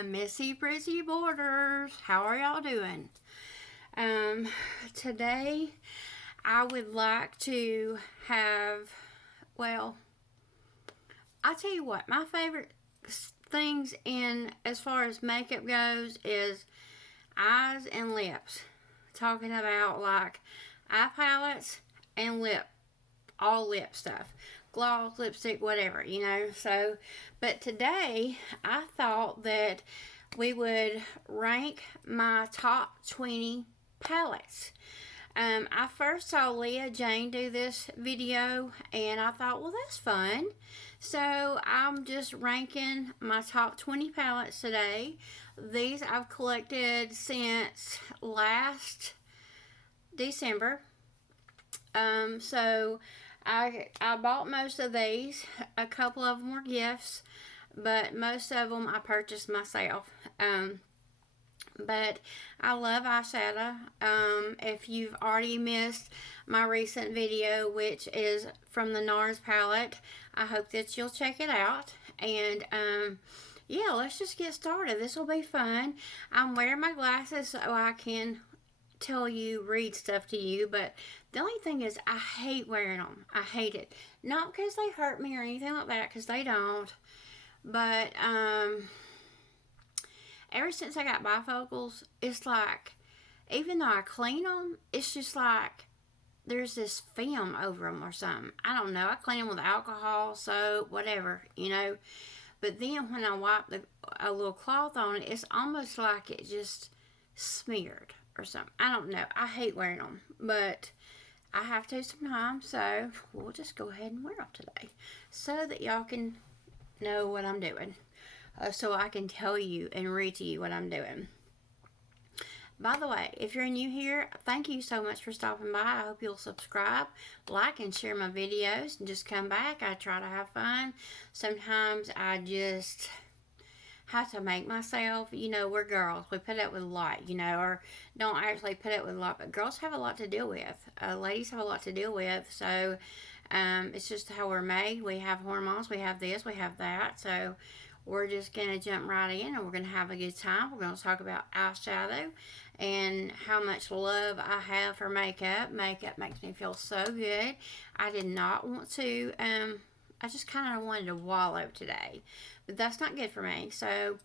my Missy Brizzy Borders. How are y'all doing? Today I would like to have, well, I'll tell you what, my favorite things in as far as makeup goes is eyes and lips. Talking about like eye palettes and all lip stuff. Gloss, lipstick, whatever, So, but today I thought that we would rank my top 20 palettes. I first saw Leah Jane do this video and I thought, well, that's fun. So I'm just ranking my top 20 palettes today. These I've collected since last December. So I bought most of these. A couple of them were gifts, but most of them I purchased myself. But I love eyeshadow. If you've already missed my recent video, which is from the NARS palette, I hope that you'll check it out. And yeah, let's just get started. This will be fun. I'm wearing my glasses so I can read stuff to you, but the only thing is I hate wearing them. I hate it. Not because they hurt me or anything like that, because they don't, but ever since I got bifocals, it's like, even though I clean them, it's just like there's this film over them or something. I don't know. I clean them with alcohol, soap, whatever, but then when I wipe a little cloth on it, it's almost like it just smeared or something. I don't know. I hate wearing them, but I have to sometimes, so we'll just go ahead and wear them today so that y'all can know what I'm doing, so I can tell you and read to you what I'm doing. By the way, if you're new here, thank you so much for stopping by. I hope you'll subscribe, like, and share my videos, and just come back. I try to have fun. Sometimes I just have to make myself, we're girls. We put up with a lot, or don't actually put up with a lot, but girls have a lot to deal with. Ladies have a lot to deal with, so it's just how we're made. We have hormones, we have this, we have that, so we're just going to jump right in and we're going to have a good time. We're going to talk about eyeshadow and how much love I have for makeup. Makeup makes me feel so good. I did not want to, I just kind of wanted to wallow today, but that's not good for me. So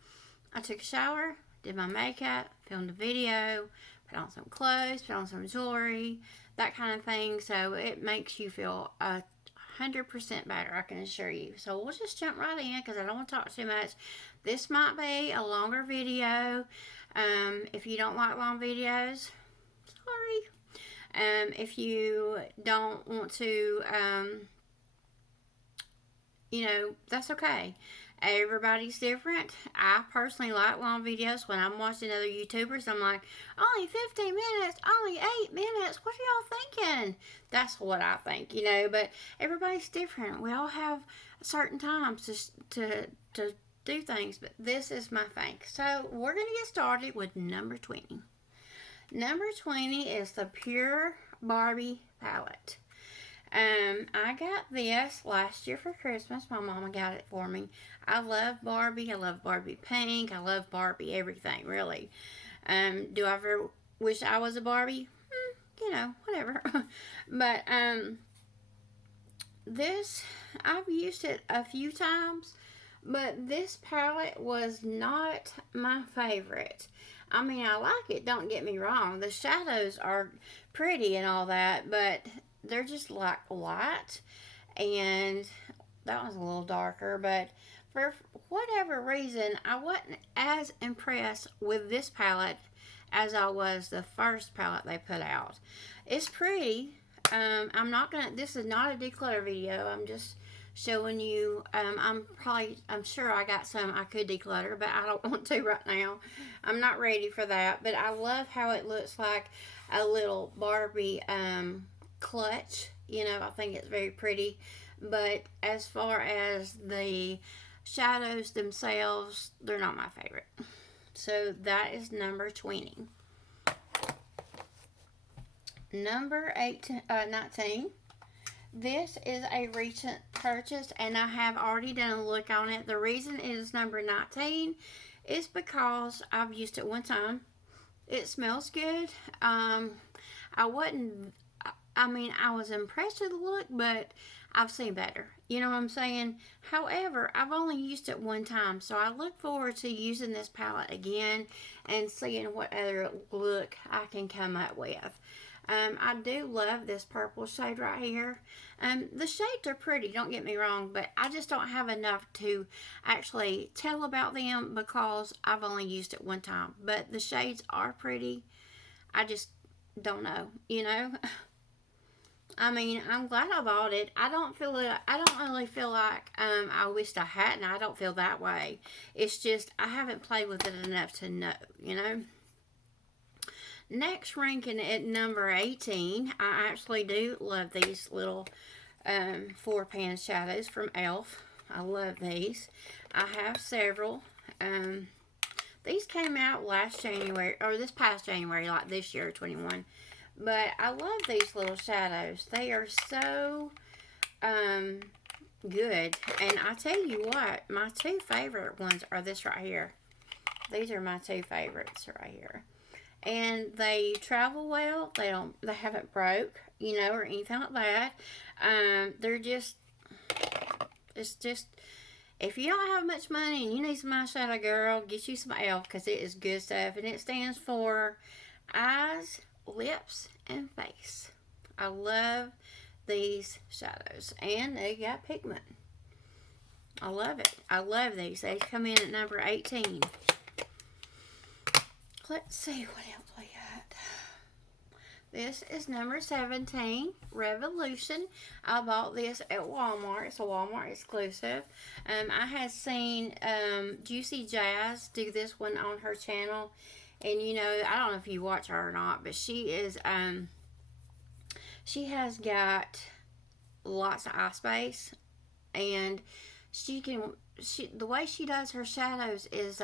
I took a shower, did my makeup, filmed a video, put on some clothes, put on some jewelry, that kind of thing. So it makes you feel 100% better, I can assure you. So we'll just jump right in because I don't want to talk too much. This might be a longer video. If you don't like long videos, sorry. If you don't want to, that's okay. Everybody's different. I personally like long videos. When I'm watching other YouTubers, I'm like, only 15 minutes, only 8 minutes. What are y'all thinking? That's what I think, but everybody's different. We all have certain times to do things, but this is my thing. So we're going to get started with number 20. Number 20 is the Pure Barbie palette. I got this last year for Christmas. My mama got it for me. I love Barbie. I love Barbie pink. I love Barbie everything, really. Do I ever wish I was a Barbie? Whatever. But, this, I've used it a few times, but this palette was not my favorite. I mean, I like it, don't get me wrong. The shadows are pretty and all that, but they're just like light, and that was a little darker, but for whatever reason, I wasn't as impressed with this palette as I was the first palette they put out. It's pretty. This is not a declutter video. I'm just showing you. I'm sure I got some I could declutter, but I don't want to right now. I'm not ready for that, but I love how it looks like a little Barbie, clutch. I think it's very pretty, but as far as the shadows themselves, they're not my favorite. So that is number 20. Number 19. This is a recent purchase, and I have already done a look on it. The reason it is number 19 It's because I've used it one time. It smells good. I wasn't, I mean, I was impressed with the look, but I've seen better. You know what I'm saying? However, I've only used it one time, so I look forward to using this palette again and seeing what other look I can come up with. I do love this purple shade right here. The shades are pretty, don't get me wrong, but I just don't have enough to actually tell about them because I've only used it one time. But the shades are pretty. I just don't know, you know? I mean, I'm glad I bought it. I don't really feel like I wished I hadn't. I don't feel that way. It's just I haven't played with it enough to know, you know? Next, ranking at number 18, I actually do love these little 4-pan shadows from e.l.f. I love these. I have several. These came out last January, or this past January, like this year, 21. But I love these little shadows. They are so good. And I tell you what, my two favorite ones are this right here. These are my two favorites right here. And they travel well. They haven't broke, you know, or anything like that. They're just, it's just, if you don't have much money and you need some eyeshadow, girl, get you some e.l.f. because it is good stuff. And it stands for eyes, lips, and face. I love these shadows. And they got pigment. I love it. I love these. They come in at number 18. Let's see what else we got. This is number 17, Revolution. I bought this at Walmart. It's a Walmart exclusive. I had seen Juicy Jazz do this one on her channel. And, you know, I don't know if you watch her or not, but she is, she has got lots of eye space. And the way she does her shadows is,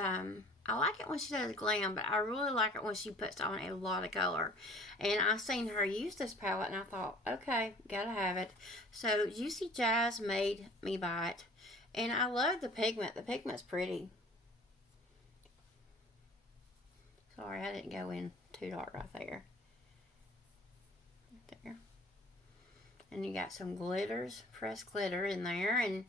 I like it when she does glam, but I really like it when she puts on a lot of color. And I seen her use this palette, and I thought, okay, gotta have it. So, Juicy Jazz made me buy it. And I love the pigment. The pigment's pretty. Sorry, I didn't go in too dark right there. Right there. And you got some glitters, pressed glitter in there, and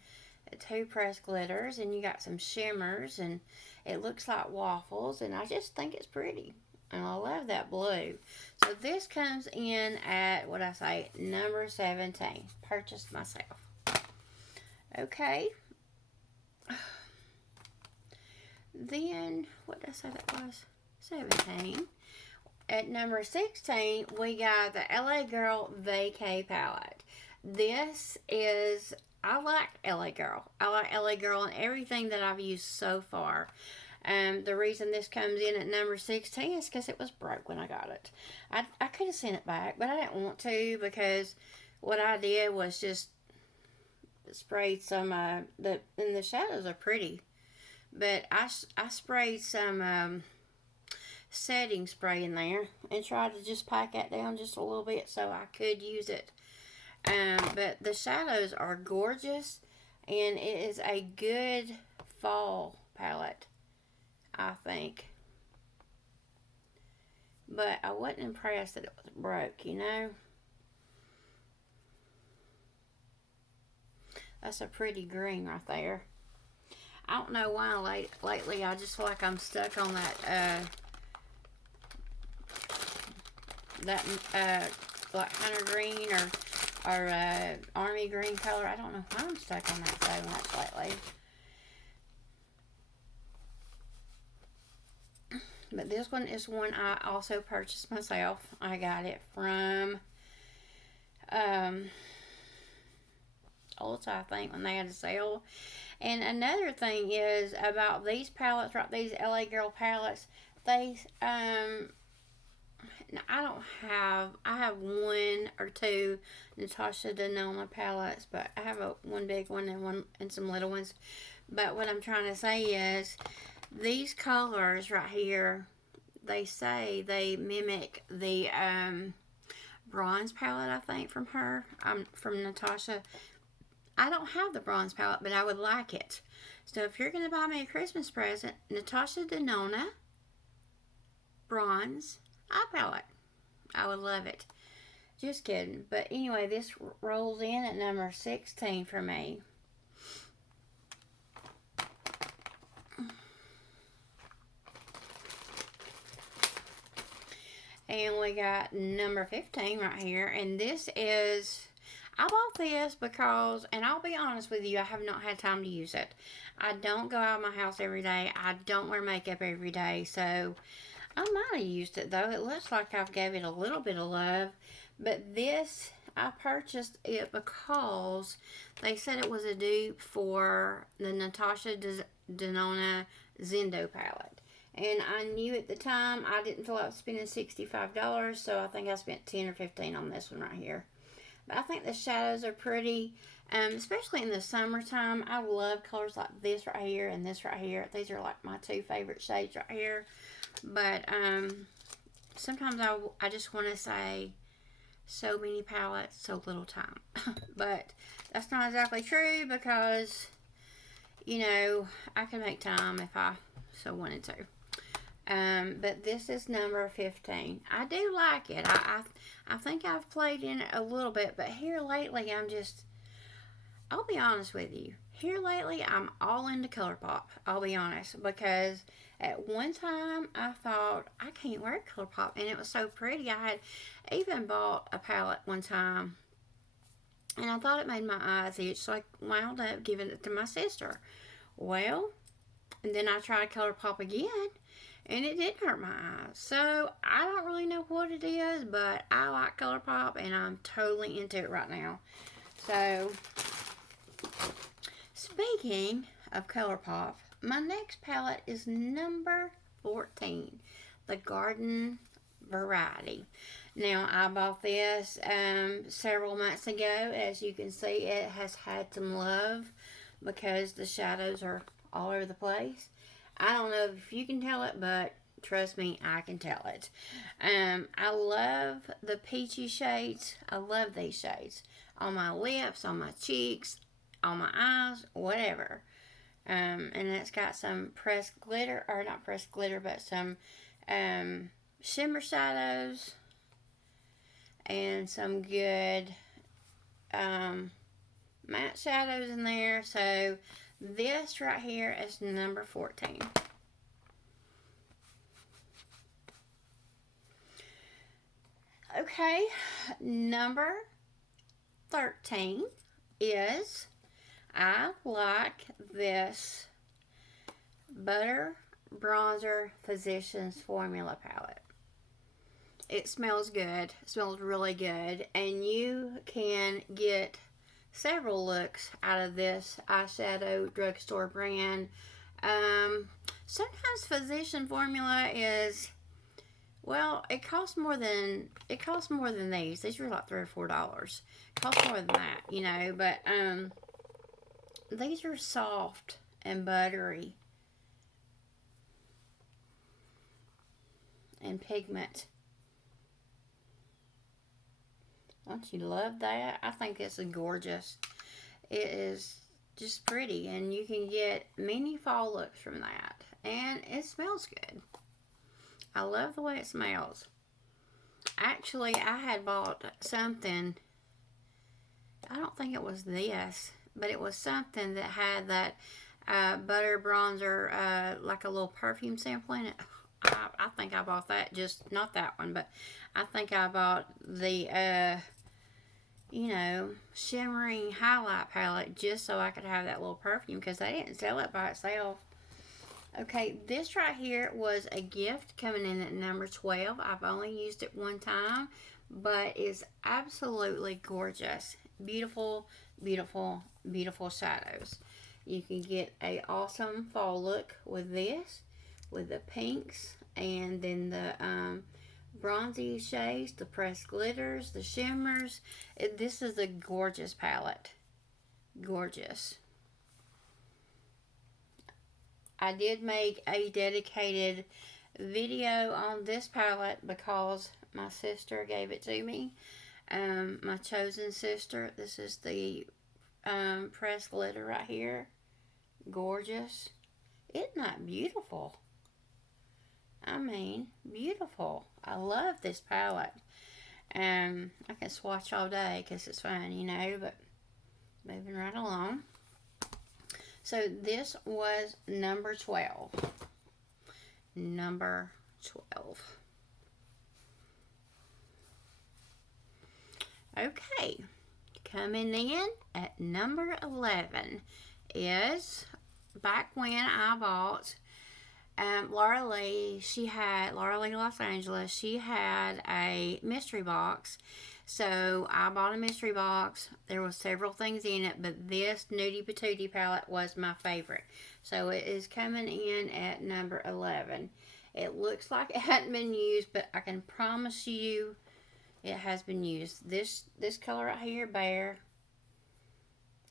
2 pressed glitters, and you got some shimmers, and it looks like waffles, and I just think it's pretty. And I love that blue. So this comes in at, what I say, number 17. Purchased myself. Okay. Then, what did I say that was? 17. At number 16, we got the LA Girl Vacay palette. This is, I like LA Girl. I like LA Girl and everything that I've used so far. The reason this comes in at number 16 is because it was broke when I got it. I could have sent it back, but I didn't want to because what I did was just sprayed some, and the shadows are pretty. But I sprayed some setting spray in there and tried to just pack that down just a little bit so I could use it. But the shadows are gorgeous, and it is a good fall palette, I think. But I wasn't impressed that it was broke, you know. That's a pretty green right there. I don't know why lately I just feel like I'm stuck on that like hunter green or army green color. I don't know why I'm stuck on that so much lately. But this one is one I also purchased myself. I got it from Ulta, I think, when they had a sale. And another thing is about these palettes, right, these LA Girl palettes, they, I have 1 or 2 Natasha Denona palettes, but I have one big one and some little ones. But what I'm trying to say is, these colors right here, they say they mimic the bronze palette, I think, from her, from Natasha. I don't have the bronze palette, but I would like it. So if you're going to buy me a Christmas present, Natasha Denona bronze eye palette. I would love it. Just kidding. But anyway, this rolls in at number 16 for me. And we got number 15 right here. And this is, I bought this because, and I'll be honest with you, I have not had time to use it. I don't go out of my house every day. I don't wear makeup every day. So I might have used it though. It looks like I've gave it a little bit of love. But this, I purchased it because they said it was a dupe for the Natasha Denona Zendo palette. And I knew at the time I didn't feel like spending $65, so I think I spent $10 or $15 on this one right here. But I think the shadows are pretty, especially in the summertime. I love colors like this right here and this right here. These are like my two favorite shades right here. But sometimes I just want to say, so many palettes, so little time. But that's not exactly true because, you know, I can make time if I so wanted to. But this is number 15. I do like it. I think I've played in it a little bit, but here lately I'll be honest with you. Here lately I'm all into ColourPop. I'll be honest, because at one time I thought I can't wear ColourPop, and it was so pretty. I had even bought a palette one time, and I thought it made my eyes itch, so I wound up giving it to my sister. Well, and then I tried ColourPop again, and it didn't hurt my eyes. So I don't really know what it is, but I like ColourPop, and I'm totally into it right now. So speaking of ColourPop, my next palette is number 14, the Garden Variety. Now, I bought this several months ago. As you can see, it has had some love because the shadows are all over the place. I don't know if you can tell it, but trust me, I can tell it. I love the peachy shades. I love these shades. On my lips, on my cheeks, on my eyes, whatever. And it's got some pressed glitter, or not pressed glitter, but some shimmer shadows and some good matte shadows in there. So this right here is number 14. Okay, number 13 is, I like this Butter Bronzer Physicians Formula palette. It smells good. It smells really good. And you can get several looks out of this eyeshadow drugstore brand. Sometimes Physician Formula is, well, it costs more than these. These are like $3 or $4. It costs more than that, you know. But these are soft and buttery and pigment. Don't you love that? I think it's gorgeous. It is just pretty, and you can get many fall looks from that. And it smells good. I love the way it smells. Actually, I had bought something, I don't think it was this, but it was something that had that butter bronzer, like a little perfume sample in it. I think I bought that, just not that one, but I think I bought the, you know, shimmering highlight palette just so I could have that little perfume, because they didn't sell it by itself. Okay, this right here was a gift coming in at number 12. I've only used it one time, but it's absolutely gorgeous. Beautiful, beautiful, beautiful shadows. You can get an awesome fall look with this, with the pinks, and then the bronzy shades, the pressed glitters, the shimmers. This is a gorgeous palette. Gorgeous. I did make a dedicated video on this palette because my sister gave it to me. My chosen sister. This is the pressed glitter right here. Gorgeous. Isn't that beautiful? I mean, beautiful. I love this palette. I can swatch all day because it's fun, you know, but moving right along. So this was number 12. Number 12. Okay, coming in at number 11 is back when I bought Laura Lee. Laura Lee Los Angeles. She had a mystery box. So I bought a mystery box. There was several things in it, but this Nudie Patootie palette was my favorite. So it is coming in at number 11. It looks like it hadn't been used, but I can promise you it has been used. This color right here, Bear,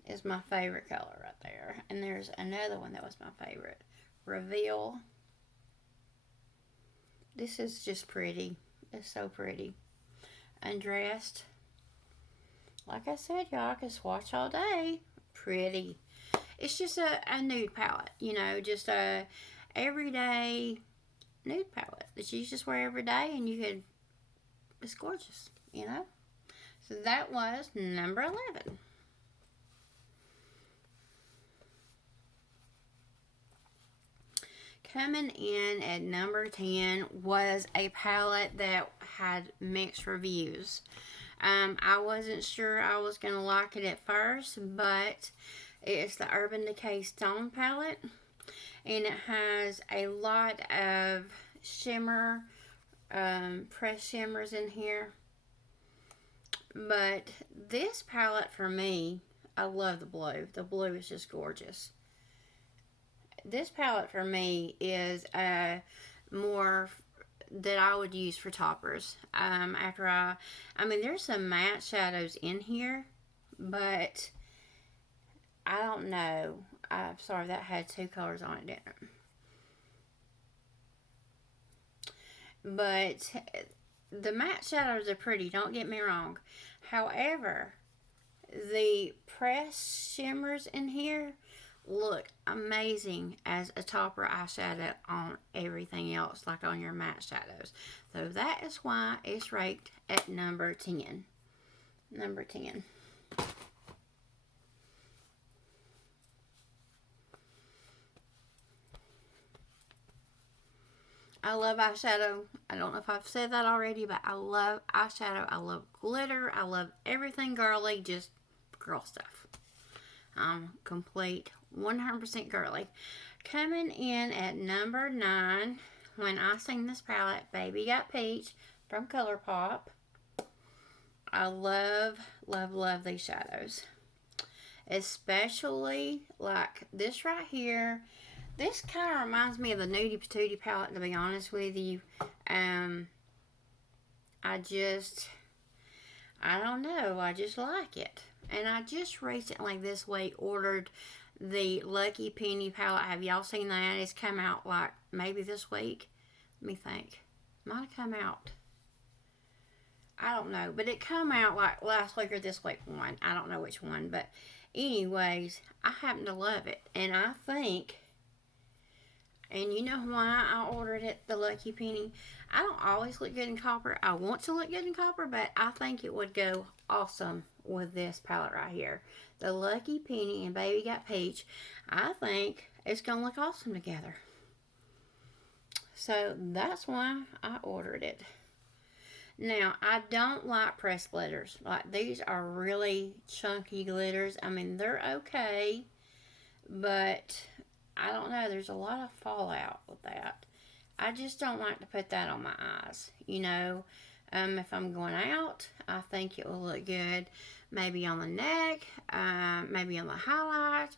is my favorite color right there. And there's another one that was my favorite. Reveal. This is just pretty. It's so pretty. Undressed. Like I said, y'all, I can swatch all day. Pretty. It's just a nude palette. You know, just a everyday nude palette that you just wear every day, and you could, it's gorgeous, you know. So that was number 11. Coming in at number 10 was a palette that had mixed reviews. I wasn't sure I was going to like it at first, but it's the Urban Decay Stone palette. And it has a lot of shimmer, pressed shimmers in here. But this palette for me, I love the blue. The blue is just gorgeous. This palette for me is more that I would use for toppers. I mean, there's some matte shadows in here, but I don't know. I'm sorry, that had 2 colors on it, didn't it? But the matte shadows are pretty, don't get me wrong. However, the pressed shimmers in here look amazing as a topper eyeshadow on everything else, like on your matte shadows. So that is why it's ranked at number 10. Number 10. I love eyeshadow. I don't know if I've said that already, but I love eyeshadow. I love glitter. I love everything girly, just girl stuff. I'm complete 100% girly. Coming in at number 9, when I seen this palette, Baby Got Peach from ColourPop. I love, love, love these shadows. Especially like this right here. This kind of reminds me of the Nudie Patootie palette, to be honest with you. I don't know. I just like it. And I just recently this week ordered the Lucky Penny palette. Have y'all seen that? It's come out like maybe this week. Let me think. Might have come out. I don't know. But it come out like last week or this week one. I don't know which one. But anyways, I happen to love it. And I think... And you know why I ordered it, the Lucky Penny? I don't always look good in copper. I want to look good in copper, but I think it would go awesome with this palette right here. The Lucky Penny and Baby Got Peach. I think it's going to look awesome together. So that's why I ordered it. Now, I don't like pressed glitters. Like, these are really chunky glitters. I mean, they're okay, but... I don't know, there's a lot of fallout with that. I just don't like to put that on my eyes, you know. If I'm going out, I think it will look good maybe on the neck, maybe on the highlight,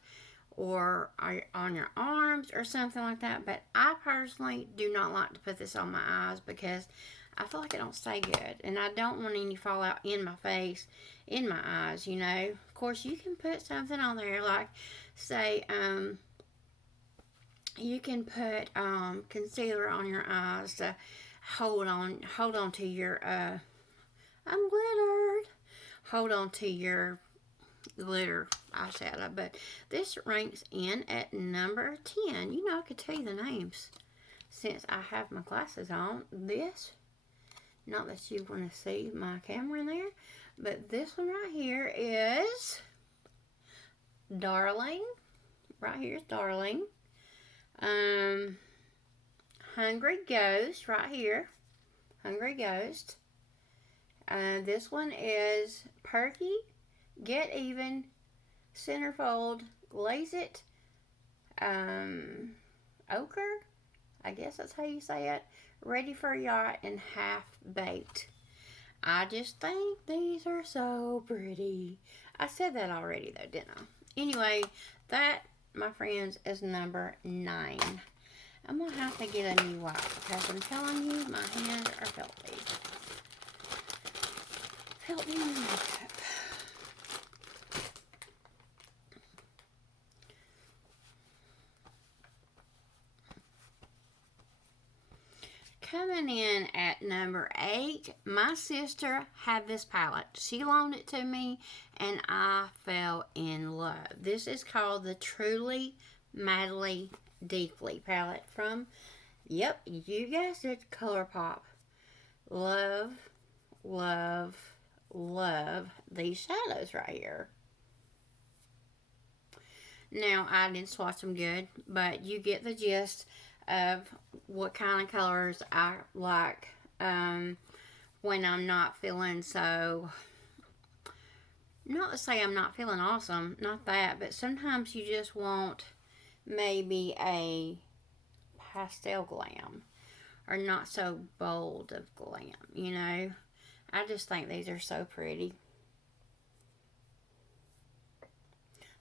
or on your arms or something like that. But I personally do not like to put this on my eyes because I feel like it don't stay good. And I don't want any fallout in my face, in my eyes, you know. Of course, you can put something on there like, say, you can put concealer on your eyes to hold on to your I'm glittered. Hold on to your glitter eyeshadow. But this ranks in at number 10. You know, I could tell you the names since I have my glasses on. This, not that you want to see my camera in there, but this one right here is Darling. Right here is Darling. Hungry Ghost right here. Hungry Ghost. This one is Perky, Get Even, Centerfold, Glaze It, Ochre, I guess that's how you say it, Ready for a Yacht, and Half Baked. I just think these are so pretty. I said that already though, didn't I? Anyway, that, my friends, is number 9. I'm going to have to get a new wipe because I'm telling you, my hands are filthy. Filthy makeup. Coming in at number 8, my sister had this palette. She loaned it to me and I fell in love. This is called the Truly Madly Deeply palette from, yep, you guessed it, ColourPop. Love, love, love these shadows right here. Now, I didn't swatch them good, but you get the gist of what kind of colors I like when I'm not feeling so, not to say I'm not feeling awesome, not that, but sometimes you just want maybe a pastel glam or not so bold of glam, you know. I just think these are so pretty.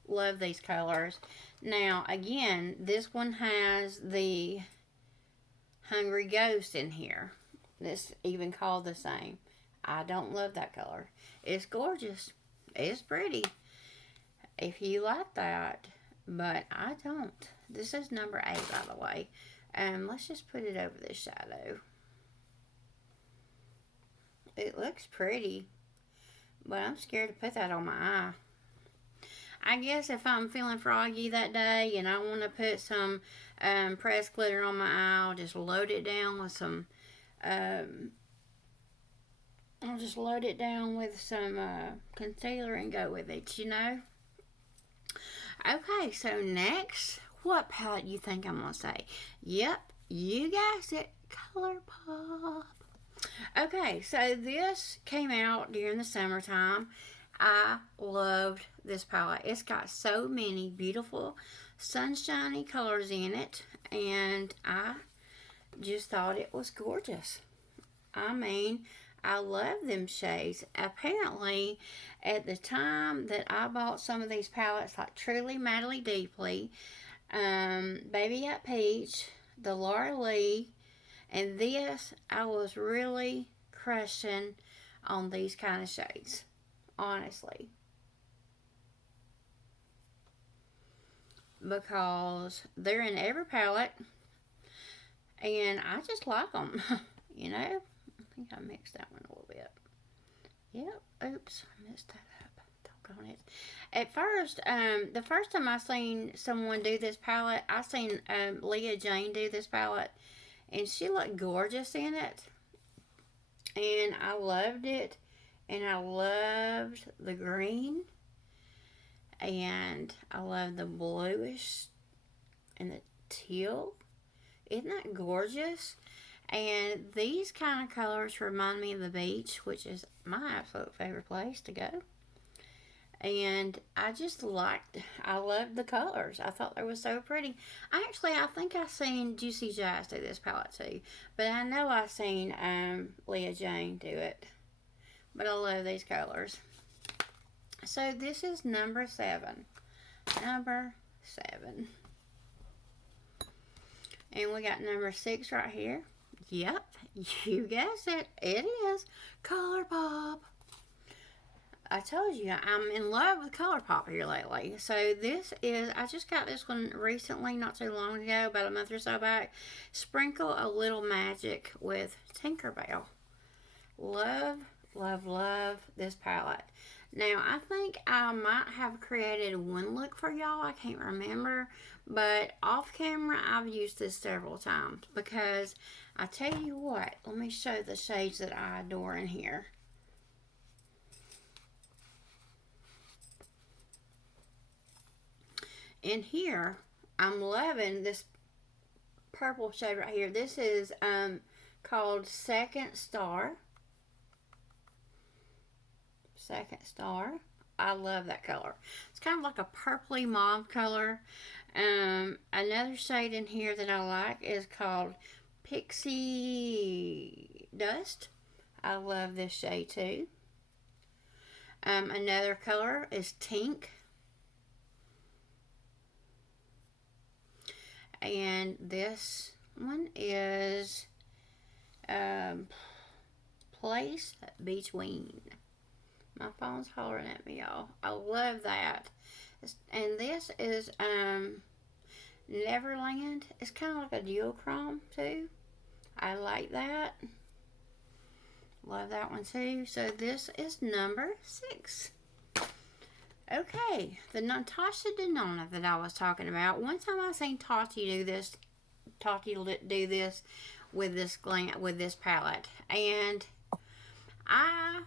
Love these colors. Now, again, this one has the Hungry Ghost in here. This even called the same. I don't love that color. It's gorgeous. It's pretty. If you like that. But I don't. This is number 8, by the way. Let's just put it over this shadow. It looks pretty. But I'm scared to put that on my eye. I guess if I'm feeling froggy that day and I want to put some pressed glitter on my eye, I'll just load it down with some, concealer and go with it, you know. Okay, so next, what palette you think I'm going to say? Yep, you guessed it, ColourPop. Okay, so this came out during the summertime. I loved this palette. It's got so many beautiful sunshiny colors in it, and I just thought it was gorgeous. I mean, I love them shades. Apparently, at the time that I bought some of these palettes, like Truly Madly Deeply, Baby Got Peach, the Laura Lee, and this, I was really crushing on these kind of shades. Honestly. Because they're in every palette. And I just like them. You know? I think I mixed that one a little bit. Yep. Oops. I messed that up. Doggone it. At first, the first time I seen someone do this palette, I seen Leah Jane do this palette. And she looked gorgeous in it. And I loved it. And I loved the green. And I love the bluish and the teal. Isn't that gorgeous? And these kind of colors remind me of the beach, which is my absolute favorite place to go. And I loved the colors. I thought they were so pretty. I think I seen Juicy Jazz do this palette too. But I know I seen Leah Jane do it. But I love these colors. So this is number 7. Number 7. And we got number 6 right here. Yep, you guessed it. It is ColourPop. I told you, I'm in love with ColourPop here lately. So this is, I just got this one recently, not too long ago, about a month or so back. Sprinkle a Little Magic with Tinkerbell. Love, love, love this palette. Now, I think I might have created one look for y'all. I can't remember. But off camera, I've used this several times because I tell you what, let me show the shades that I adore in here. In here, I'm loving this purple shade right here. This is called Second Star. Second Star. I love that color. It's kind of like a purpley mauve color. Another shade in here that I like is called Pixie Dust. I love this shade too. Another color is Tink. And this one is Place Between. My phone's hollering at me, y'all. I love that. And this is Neverland. It's kind of like a duochrome too. I like that. Love that one too. So this is number 6. Okay, the Natasha Denona that I was talking about. One time I seen Tati do this. Tati do this with this palette, and I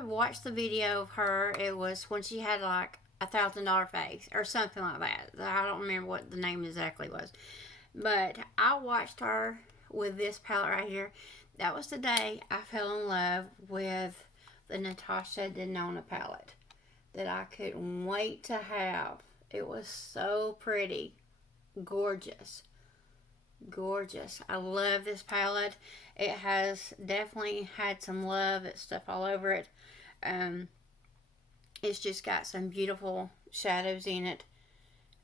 watched the video of her. It was when she had like $1,000 face or something like that. I don't remember what the name exactly was, but I watched her with this palette right here. That was the day I fell in love with the Natasha Denona palette that I couldn't wait to have. It was so pretty. Gorgeous. Gorgeous. I love this palette. It has definitely had some love and stuff all over it. It's just got some beautiful shadows in it.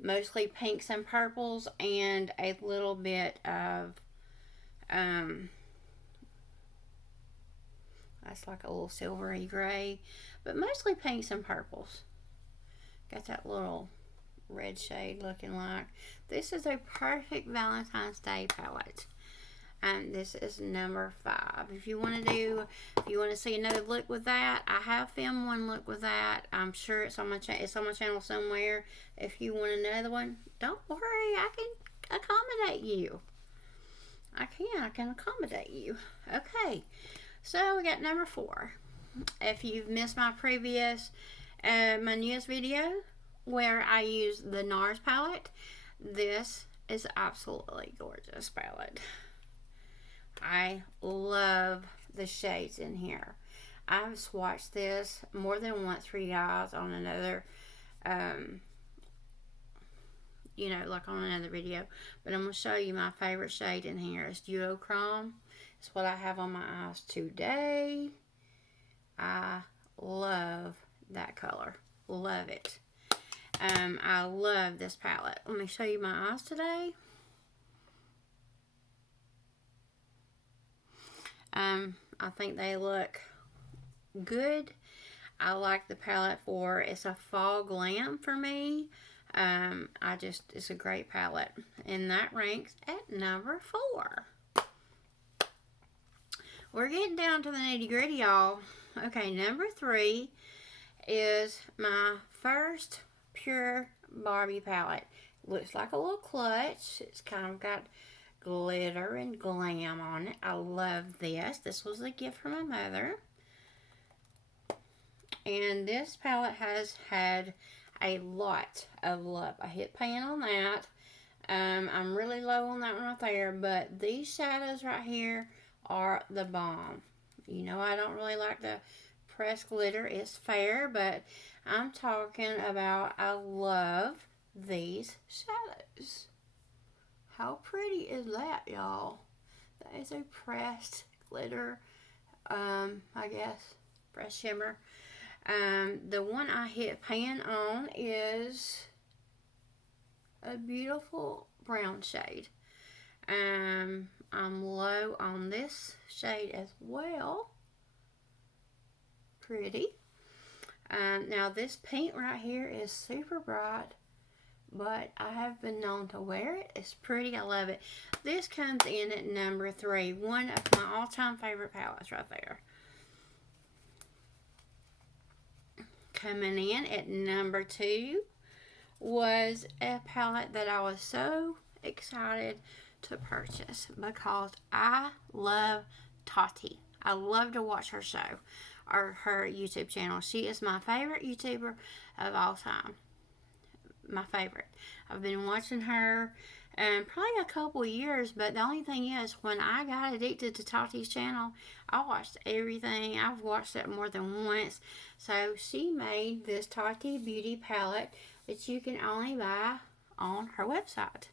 Mostly pinks and purples and a little bit of that's like a little silvery gray, but mostly pinks and purples. Got that little red shade looking like. This is a perfect Valentine's Day palette. And this is number 5. If you want to see another look with that, I have filmed one look with that. I'm sure it's on my channel somewhere. If you want another one, don't worry, I can accommodate you. I can accommodate you. Okay, so we got number 4. If you've missed my previous, my newest video where I use the NARS palette, this is absolutely gorgeous palette. I love the shades in here. I've swatched this more than once for you guys on another, like on another video. But I'm going to show you my favorite shade in here. It's Duochrome. It's what I have on my eyes today. I love that color. Love it. I love this palette. Let me show you my eyes today. I think they look good. I like the palette it's a fall glam for me. It's a great palette. And that ranks at number 4. We're getting down to the nitty gritty, y'all. Okay, number 3 is my first pure Barbie palette. Looks like a little clutch. It's kind of got glitter and glam on it. I love this. This was a gift from my mother. And this palette has had a lot of love. I hit pan on that. I'm really low on that one right there. But these shadows right here are the bomb. You know, I don't really like the pressed glitter. It's fair, but I'm talking about I love these shadows. How pretty is that, y'all? That is a pressed glitter, I guess, pressed shimmer. The one I hit pan on is a beautiful brown shade. I'm low on this shade as well. Pretty. Now this pink right here is super bright, but I have been known to wear it. It's pretty. I love it. This comes in at number 3. One of my all-time favorite palettes right there. coming in at number 2 was a palette that I was so excited to purchase because I love Tati. I love to watch her show or her YouTube channel. She is my favorite YouTuber of all time. My favorite. I've been watching her probably a couple years, but the only thing is, when I got addicted to Tati's channel, I watched everything. I've watched it more than once. So she made this Tati Beauty palette that you can only buy on her website.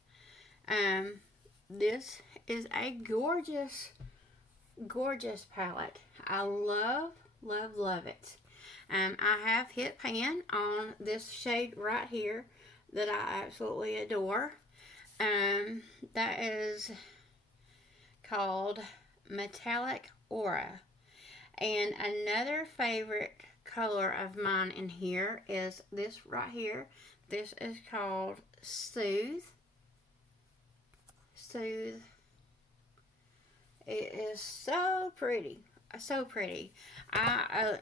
This is a gorgeous, gorgeous palette. I love, love, love it. I have hit pan on this shade right here that I absolutely adore. That is called Metallic Aura. And another favorite color of mine in here is this right here. This is called Soothe. Soothe. It is so pretty. So pretty. I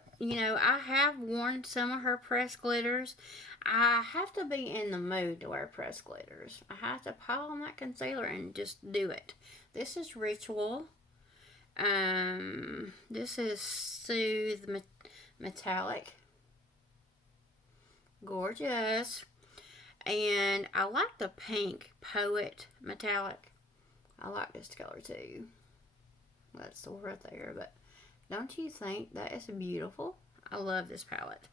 have worn some of her pressed glitters. I have to be in the mood to wear pressed glitters. I have to pile on that concealer and just do it. This is Ritual. This is Soothe Metallic. Gorgeous. And I like the pink Poet Metallic. I like this color too. That's the right there, but don't you think that is beautiful? I love this palette.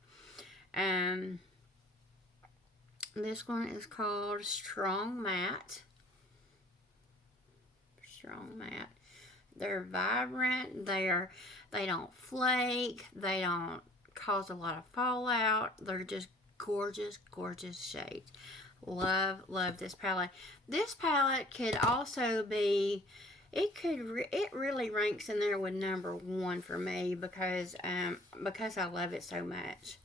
This one is called Strong Matte. Strong Matte. They're vibrant. They don't flake. They don't cause a lot of fallout. They're just gorgeous, gorgeous shades. Love, love this palette. This palette could also be, it really ranks in there with number 1 for me because I love it so much.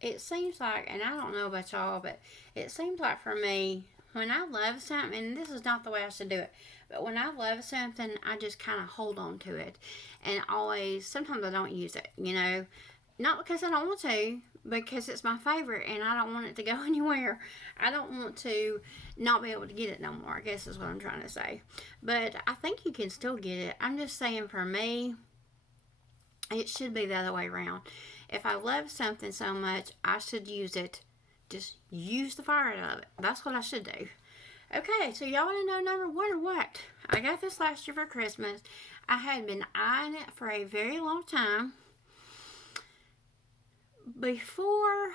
It seems like, and I don't know about y'all, but it seems like for me, when I love something, and this is not the way I should do it, but when I love something, I just kind of hold on to it. And always, sometimes I don't use it, Not because I don't want to, because it's my favorite and I don't want it to go anywhere. I don't want to not be able to get it no more, I guess is what I'm trying to say. But I think you can still get it. I'm just saying, for me, it should be the other way around. If I love something so much, I should use it. Just use the fire out of it. That's what I should do. Okay, so y'all want to know number 1 or what? I got this last year for Christmas. I had been eyeing it for a very long time. Before,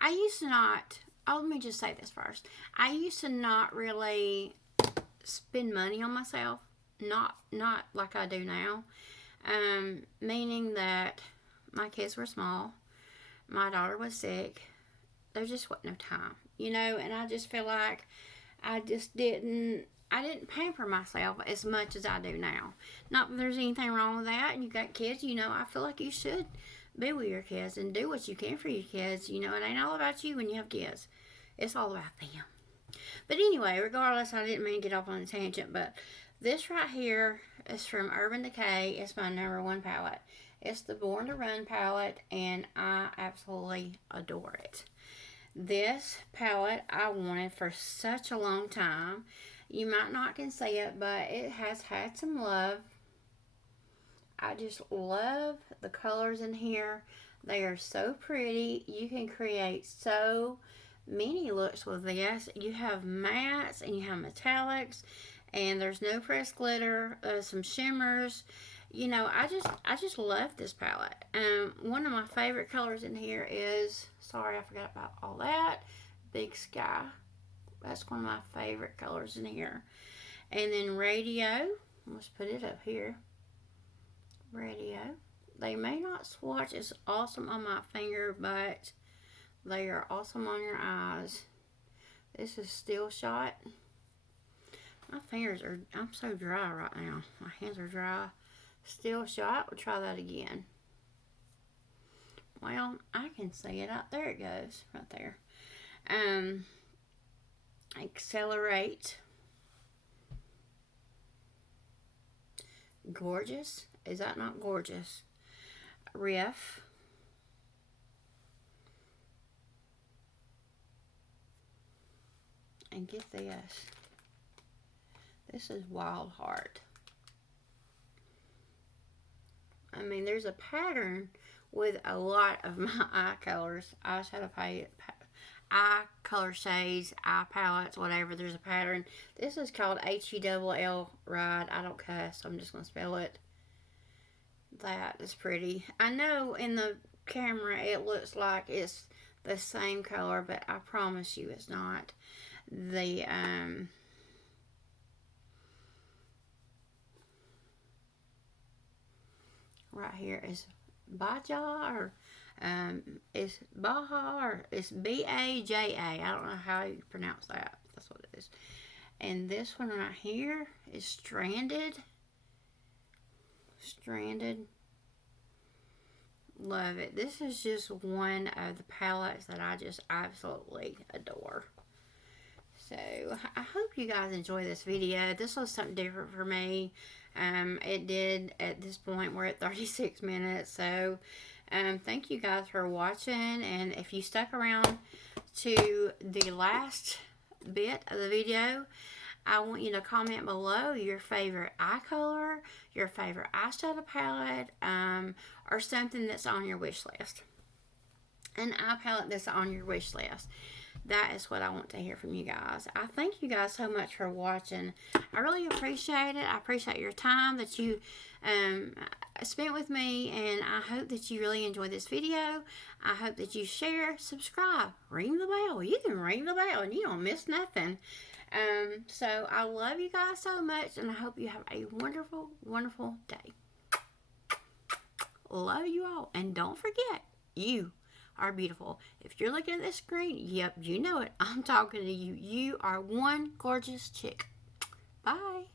I used to not, let me just say this first. I used to not really spend money on myself. Not like I do now. Meaning that my kids were small. My daughter was sick. There just wasn't no time, and I just feel like I didn't pamper myself as much as I do now. Not that there's anything wrong with that. You got kids, I feel like you should be with your kids and do what you can for your kids. It ain't all about you when you have kids. It's all about them. But anyway, regardless, I didn't mean to get off on a tangent, but this right here is from Urban Decay. It's my number 1 palette. It's the Born to Run palette, and I absolutely adore it. This palette I wanted for such a long time. You might not can see it, but it has had some love. I just love the colors in here. They are so pretty. You can create so many looks with this. You have mattes and you have metallics, and there's no pressed glitter. Some shimmers. I just love this palette. One of my favorite colors in here is, sorry, I forgot about all that, Big Sky. That's one of my favorite colors in here. And then Radio. Let's put it up here. Radio. They may not swatch as awesome on my finger, but they are awesome on your eyes. This is Still Shot. My fingers are, I'm so dry right now. My hands are dry. Still Shot. We'll try that again. Well, I can see it out there. It goes right there. Accelerate. Gorgeous. Is that not gorgeous? Riff. And get this. This is Wild Heart. I mean, there's a pattern with a lot of my eye colors. Eyeshadow palette, eye color shades, eye palettes, whatever. There's a pattern. This is called H-E-double-L Ride. I don't cuss, so I'm just going to spell it. That is pretty. I know in the camera it looks like it's the same color, but I promise you it's not. The, right here is Baja, or it's Baja, or it's B-A-J-A. I don't know how you pronounce that. That's what it is. And this one right here is Stranded. Love it. This is just one of the palettes that I just absolutely adore. So I hope you guys enjoy this video. This was something different for me. It did. At this point, we're at 36 minutes. So thank you guys for watching. And if you stuck around to the last bit of the video, I want you to comment below your favorite eye color, your favorite eyeshadow palette, or something that's on your wish list. An eye palette that's on your wish list. That is what I want to hear from you guys. I thank you guys so much for watching. I really appreciate it. I appreciate your time that you spent with me, and I hope that you really enjoyed this video. I hope that you share, subscribe, ring the bell. You can ring the bell and you don't miss nothing. So I love you guys so much, and I hope you have a wonderful, wonderful day. Love you all, and don't forget, you are beautiful. If you're looking at this screen, yep, you know it. I'm talking to you. You are one gorgeous chick. Bye.